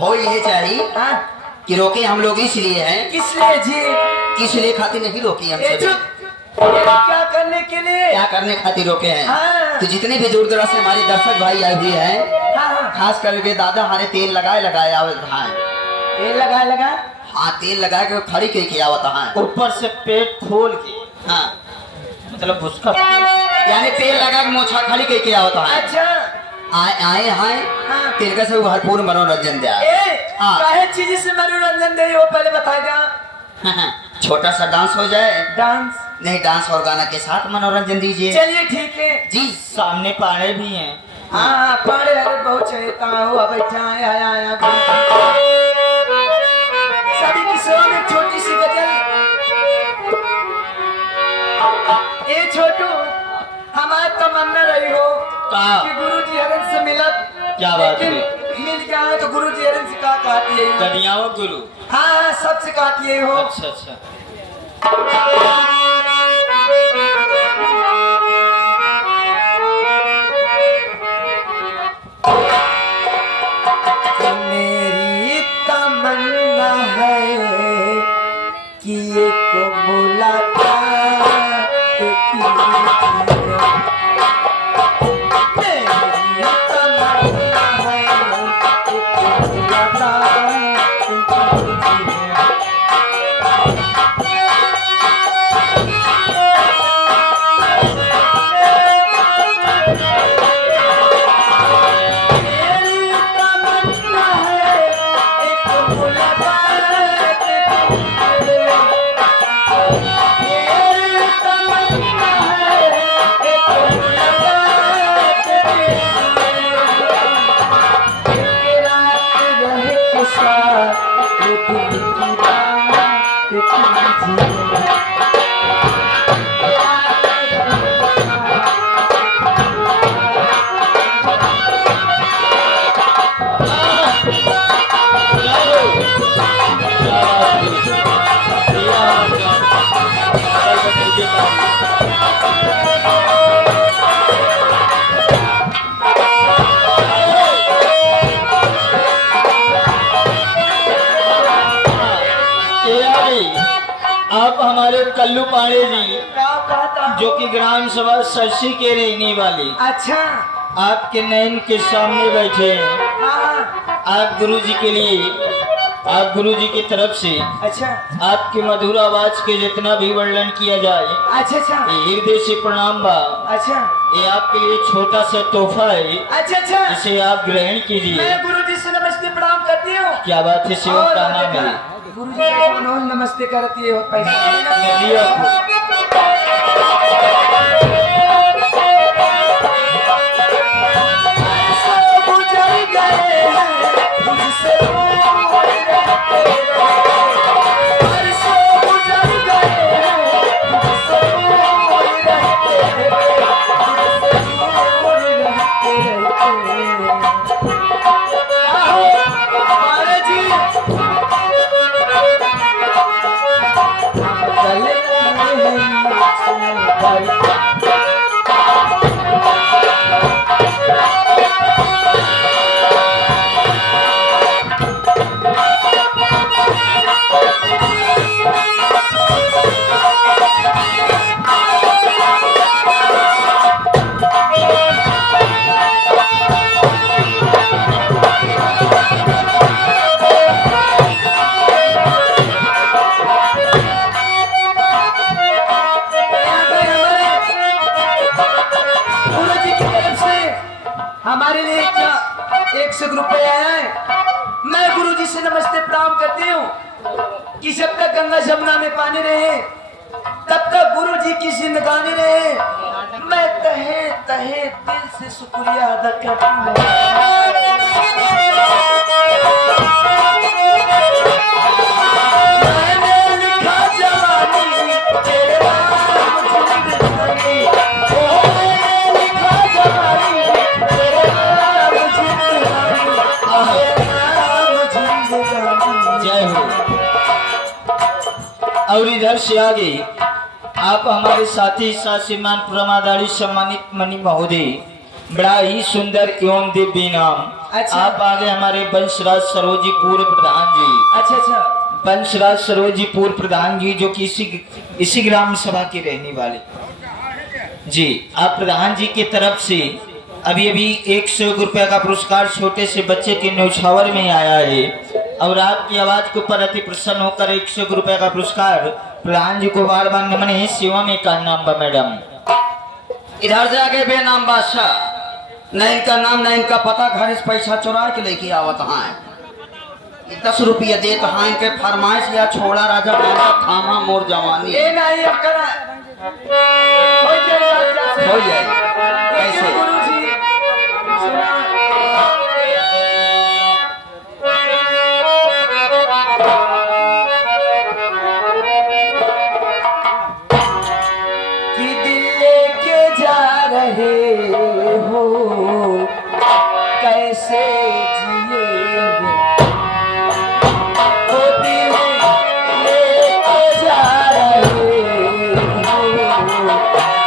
हो ये चाहिए कि रोके हम लोग इसलिए हैं। किस लिए जी? किस लिए खातिर नहीं रोकी हमसे? क्या करने के लिए? क्या करने खातिर रोके हैं? हाँ। तो जितने भी दूर दराज से हमारे दर्शक भाई आए हुए हैं, हाँ। खास करके दादा हमारे तेल लगाए आवत हैं। तेल लगा हाँ, तेल लगा के खड़ी के आवत हैं, ऊपर से पेट खोल के। हाँ, मतलब उसका यानी तेल लगा के मोछा खड़ी के आवत हैं। अच्छा आए हैं। हाँ। तेल का से भरपूर मनोरंजन दिया। हाँ। काहे चीज से मनोरंजन दे वो पहले बताएगा। छोटा सा डांस हो जाए। डांस नहीं, डांस और गाना के साथ मनोरंजन दीजिए। चलिए ठीक है जी। सामने पाड़े भी हैं। हाँ पाड़े अरे बहुत चहेता हुआ बैठा है। आया सभी किशोर में छोटी सी गजल। ये छोटू हमारी तमन्ना रही हो कि गुरु जी हरन से मिलत। क्या बात है? मिल जाए तो गुरु जी हरन से का कहती है? कदियाओ गुरु। हाँ सब सिखाती है हो। अच्छा अच्छा। मेरी तमन्ना है कि एक मुलाकात कीजिए। मेरी तमन्ना है एक मुलाकात कीजिए। आप हमारे कल्लू पांडे जी जो कि ग्राम सभा सरसी के रहने वाले, अच्छा आपके नयन के सामने बैठे हैं। हाँ। आप गुरु जी के लिए, आप गुरु जी की तरफ से अच्छा आपकी मधुर आवाज के जितना भी वर्णन किया जाए, अच्छा ये हृदय से प्रणाम बा। अच्छा ये आपके लिए छोटा सा तोहफा है, अच्छा इसे आप ग्रहण कीजिए। मैं गुरु जी से नमस्ते प्रणाम करती हूँ। क्या बात है, सेवक का नाम है। गुरु जी को नमस्ते करती है हमारे लिए 100 रुपए आया है। मैं गुरु जी से नमस्ते प्रणाम करती हूँ कि जब तक गंगा जमुना में पानी रहे तब तक गुरु जी की जिंदगानी रहे। मैं तहे तहे दिल से शुक्रिया अदा करती हूँ। और इधर से आगे आप हमारे साथी साथ श्रीमान प्रमादारी सम्मानित मणि महोदय, बड़ा ही सुंदर एवं दिव्य नाम अच्छा। आप आगे हमारे वंशराज सरोज जी पूर्व प्रधान जी। अच्छा अच्छा। वंशराज सरोज जी पूर्व प्रधान जी, जो कि इसी ग्राम सभा के रहने वाले जी। आप प्रधान जी की तरफ से अभी अभी 100 रुपए का पुरस्कार छोटे से बच्चे के न्यौछावर में आया है, और आपकी आवाज के ऊपर अति प्रसन्न होकर 100 रुपए का पुरस्कार प्रधान जी को बार बार नमन है। सेवा में का नाम बा मैडम। इधर से आगे बेनाम बादशाह, न इनका नाम न इनका पता, घर से पैसा चुरा के लेके आवत हैं। 10 रुपया देत हैं इनके फरमाइश या छोड़ा राजा बाबा थामा मोर जवानी। ये नहीं अब करा हो जाए कैसे? गुरुजी कि दिल लेके जा रहे हो, कैसे जिएंगे? ओ दिल लेके जा रहे हो, कैसे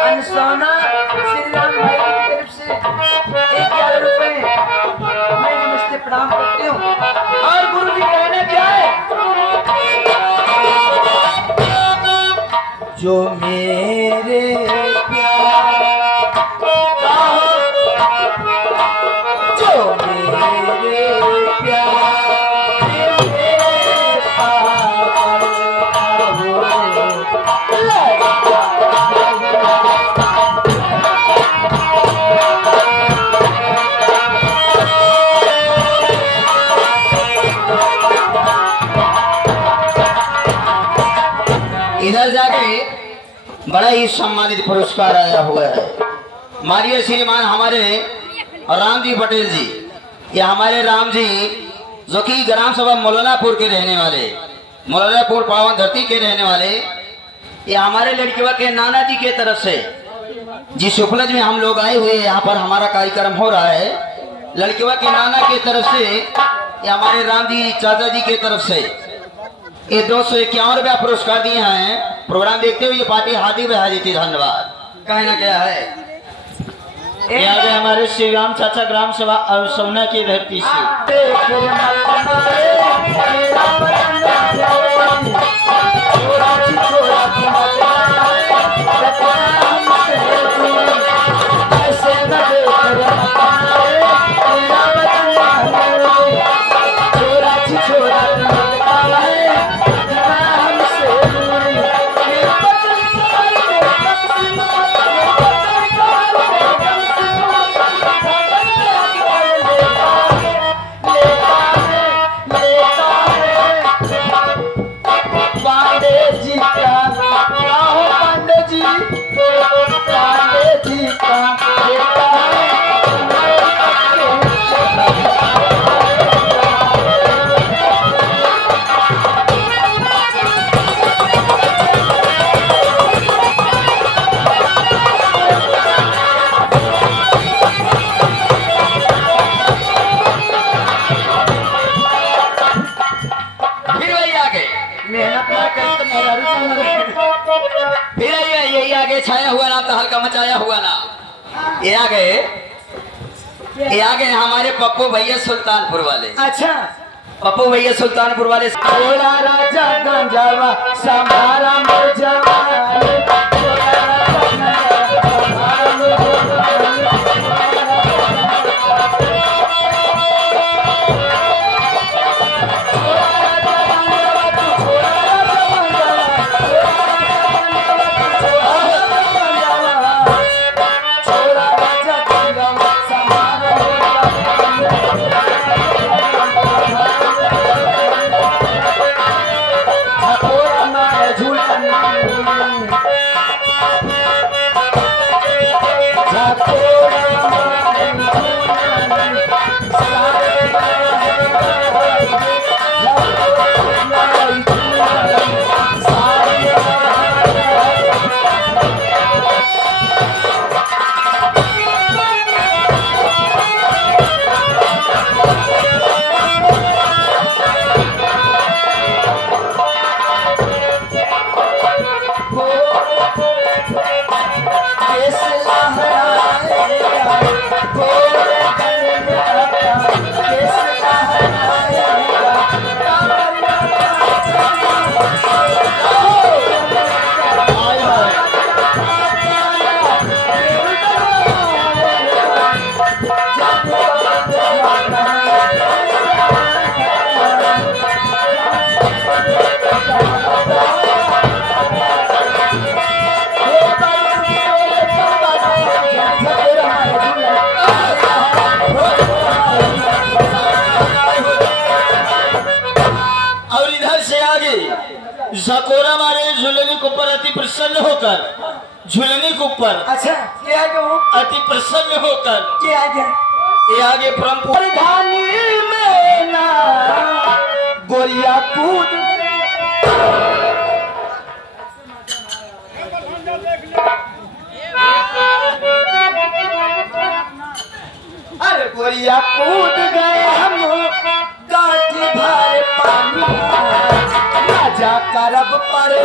अनसोना श्री राम भाई की तरफ से 11 रुपए मैं नमस्ते प्रणाम करती हूँ। और गुरु जी कहना क्या है? जो मेरे प्यार, जो मेरे प्यार इधर जाके बड़ा ही सम्मानित पुरस्कार आया हुआ है। मारिए श्रीमान हमारे राम जी पटेल जी। ये हमारे राम जी जो कि ग्राम सभा मौलानापुर के रहने वाले, मौलानापुर पावन धरती के रहने वाले, ये हमारे लड़कियों के नाना जी के तरफ से जिस उपलक्ष्य में हम लोग आए हुए यहाँ पर हमारा कार्यक्रम हो रहा है, लड़कियों के नाना के तरफ से, ये हमारे राम जी चाचा जी के तरफ से ये 251 रुपया पुरस्कार दिए हैं। प्रोग्राम देखते हुए ये पार्टी हाथी बहा देती। धन्यवाद। कहना क्या है? ये आगे हमारे श्री राम चाचा ग्राम सभा और सोना की धरती से फिर यही आगे छाया हुआ नाम तो हल्का मचाया हुआ ना। ये आगे हमारे पप्पू भैया सुल्तानपुर वाले। अच्छा, पप्पू भैया सुल्तानपुर वाले। थोड़ा राजा गंजावा समारा मरजावा समारा झकोरा मारे झूलने के ऊपर अति प्रसन्न होकर झूलने के ऊपर अच्छा क्या अति प्रसन्न होकर क्या ये आगे प्रधानी में ना गोरिया कूद अरे गोरिया कूद गए हम गाठी भर पानी राजा करब पर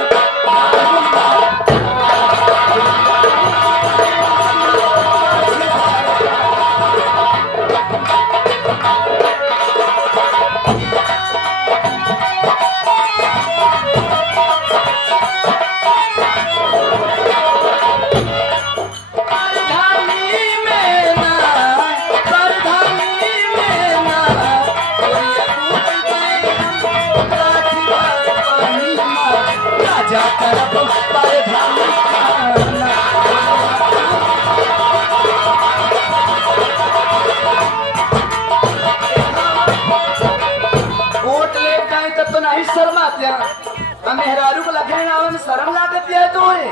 मेहरारू को लगे ना में शर्म लागत है तो है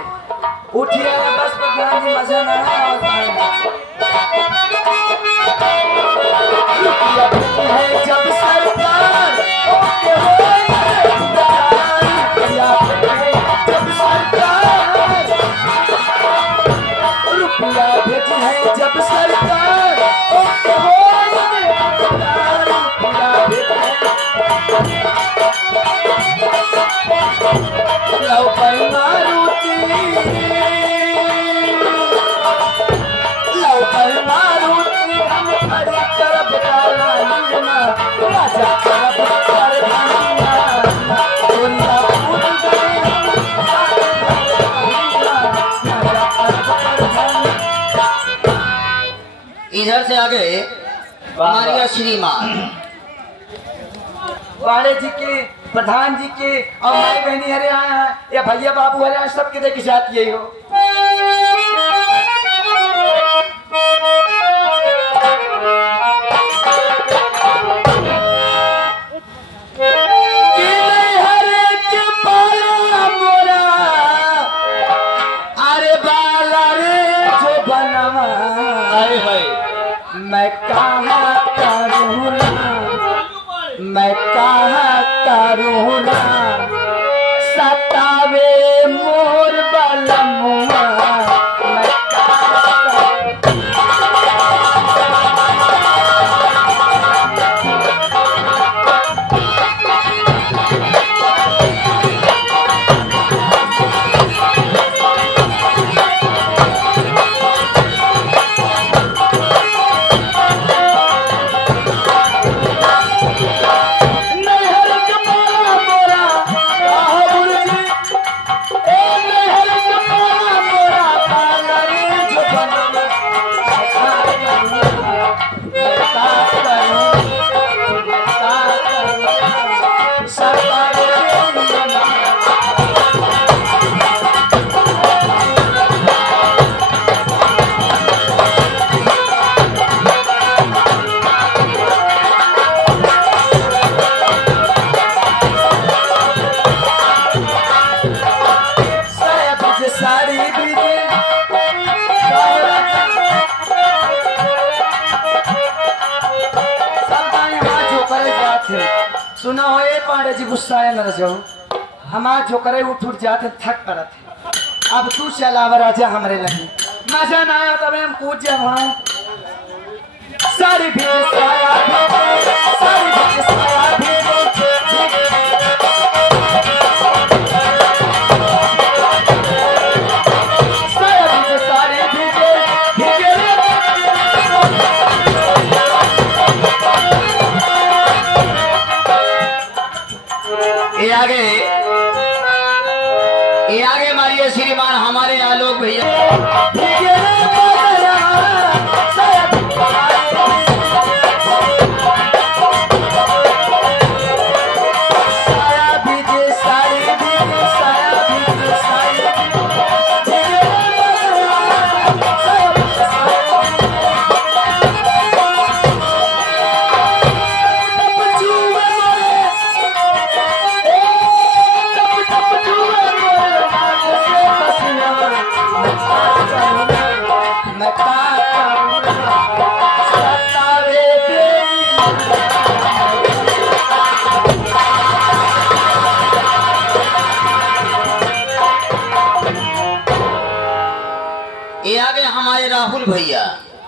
उठिए बस प्रधान जी मजा ना है जब सरकार ओके जब सरकार रुपया भेजी है जब सरकार ओके लव पर मारुति हम खड़ी तरफ डाला नीना राजा तरफ पर धाना गोरिया कूद गए इधर से आगे हमारी श्रीमान वाले जी के प्रधान जी के और माई बहनी हरे आए हैं या भैया बाबू हरे आए सबके देखी जाती यही हो अरे बाला रे जो बनवा मैं कहाँ करूँ मैं कहाँ करूँ ना सतावे मोर बलमुआ मैं पाड़े जी गुस्सा आया न जाओ हमार जो करे उठ उठ जाते थक पड़त अब तू चलावा राजा हमरे लगे मजा ना आया तब हम कूद जा वहां सारी भेस आया सारी भेस आया ये आगे मारिए श्रीमान हमारे आलोक भैया।